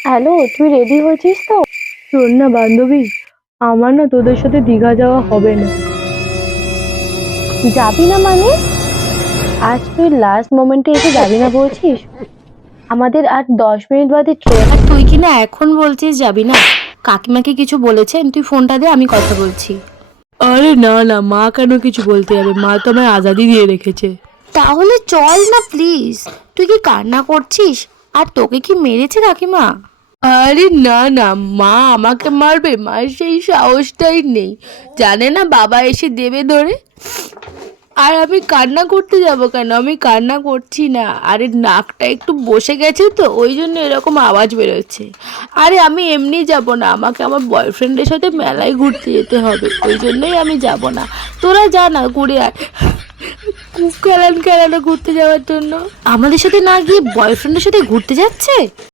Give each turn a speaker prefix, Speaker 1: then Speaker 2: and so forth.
Speaker 1: Hello, তুই ready হয়েছিস তো?
Speaker 2: শোন না বান্ধবী, আমার না তোদের সাথে দীঘা যাওয়া হবে না।
Speaker 1: যাবি না মানে? আজ তুই লাস্ট মোমেন্টে এসে যাবি না বলছিস? আমাদের আর 10 মিনিট বাদে ট্রেন।
Speaker 3: আর তুই কি না এখন বলছিস যাবি না? কাকিমাকে কিছু বলেছেন? তুই ফোনটা দে, আমি কথা বলছি।
Speaker 2: আরে না না, মা কেন কিছু বলতে যাবে? মা তো আমায় আজাদি দিয়ে রেখেছে।
Speaker 3: তাহলে চল না প্লিজ। তুই কি কান্না করছিস? আর তোকে কি মেরেছে কাকিমা?
Speaker 2: আরে না না, মা আমাকে মারবে? মায়ের সেই সাহসটাই নেই, জানে না বাবা এসে দেবে ধরে। আর আমি কান্না করতে যাব কেন? আমি কান্না করছি না, আরে নাকটা একটু বসে গেছে তো ওই জন্য এরকম আওয়াজ বেরোচ্ছে। আরে আমি এমনি যাব না, আমাকে আমার বয়ফ্রেন্ডের সাথে মেলায় ঘুরতে যেতে হবে, ওই জন্যই আমি যাব না। তোরা যা না, ঘুরে আয়। খুব খেলানো ঘুরতে যাওয়ার জন্য।
Speaker 3: আমাদের সাথে না গিয়ে বয়ফ্রেন্ডের সাথে ঘুরতে যাচ্ছে?